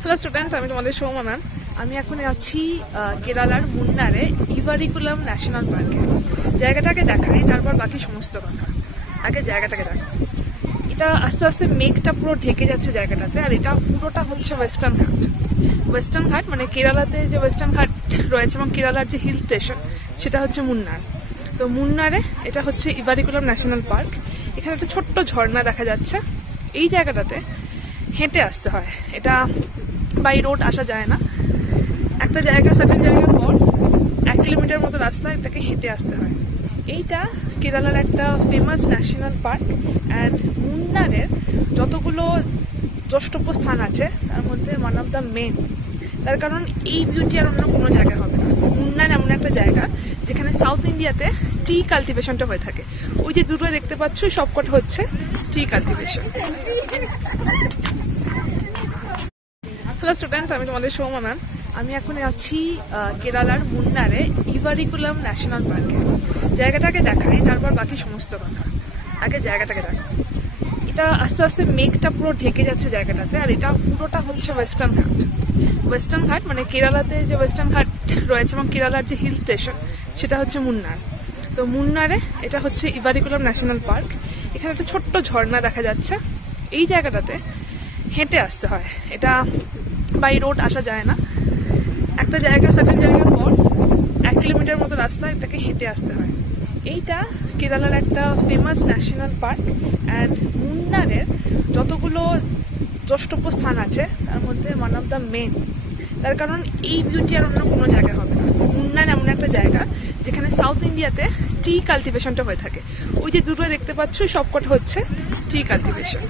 Hello student, আমি তোমাদের Soumya ma'am. আমি এখন আছি কেরালার মুন্নারে ইভারিকুলাম ন্যাশনাল পার্কে। জায়গাটাকে দেখাই, তারপর বাকি সমস্ত কথা। আগে জায়গাটাকে দেখাই। এটা আস্তে আস্তে মেঘটা পুরো ঢেকে যাচ্ছে জায়গাটাতে, আর এটা পুরোটা হচ্ছে ওয়েস্টার্ন ঘাট। ওয়েস্টার্ন ঘাট মানে কেরালাতে যে ওয়েস্টার্ন ঘাট রয়েছে এবং কেরালার যে হিল স্টেশন সেটা হচ্ছে মুন্নার। তো মুন্নারে এটা হচ্ছে ইভারিকুলাম ন্যাশনাল পার্ক। এখানে একটা ছোট্ট ঝর্ণা দেখা যাচ্ছে। এই জায়গাটাতে হেঁটে আসতে হয়, এটা বাই রোড আসা যায় না। একটা জায়গা সার্টেন জায়গার পর 1 কিলোমিটার মতো রাস্তা এটাকে হেঁটে আসতে হয়। এইটা কেরালার একটা ফেমাস ন্যাশনাল পার্ক। অ্যান্ড মুন্নারের যতগুলো দ্রষ্টব্য স্থান আছে তার মধ্যে ওয়ান অফ দ্য মেন। তার কারণ এই বিউটি আর অন্য কোনো জায়গায় হবে না। মুন্নার এমন একটা জায়গা যেখানে সাউথ ইন্ডিয়াতে টি কাল্টিভেশনটা হয়ে থাকে। ওই যে দুটো দেখতে পাচ্ছ সবকটা হচ্ছে টি কাল্টিভেশন। হ্যালো স্টুডেন্ট, আমি তোমাদের সৌম্যা ম্যাম। আমি এখন আছি কেরালার মুন্নারে ইভারিকুলাম ন্যাশনাল পার্কে। জায়গাটাকে দেখাই, তারপর বাকি সমস্ত কথা। আগে জায়গাটাকে দেখাই। এটা আস্তে আস্তে মেঘটা পুরো ঢেকে যাচ্ছে জায়গাটাতে, আর এটা পুরোটা হচ্ছে ওয়েস্টার্ন ঘাট। ওয়েস্টার্ন ঘাট মানে কেরালাতে যে ওয়েস্টার্ন ঘাট রয়েছে এবং কেরালার যে হিল স্টেশন সেটা হচ্ছে মুন্নার। তো মুন্নারে এটা হচ্ছে ইভারিকুলাম ন্যাশনাল পার্ক। এখানে একটা ছোট্ট ঝর্ণা দেখা যাচ্ছে। এই জায়গাটাতে হেঁটে আসতে হয়, এটা বাই রোড আসা যায় না। একটা জায়গা সার্টেন জায়গার পর 1 কিলোমিটার মতো রাস্তা এটাকে হেঁটে আসতে হয়। এইটা কেরালার একটা ফেমাস ন্যাশনাল পার্ক। অ্যান্ড মুন্নারের যতগুলো দ্রষ্টব্য স্থান আছে তার মধ্যে ওয়ান অফ দ্য মেন। তার কারণ এই বিউটি আর অন্য কোনো জায়গায় হবে না। মুন্নার এমন একটা জায়গা যেখানে সাউথ ইন্ডিয়াতে টি কাল্টিভেশনটা হয়ে থাকে। ওই যে দুটো দেখতে পাচ্ছ সবকটা হচ্ছে টি কাল্টিভেশন।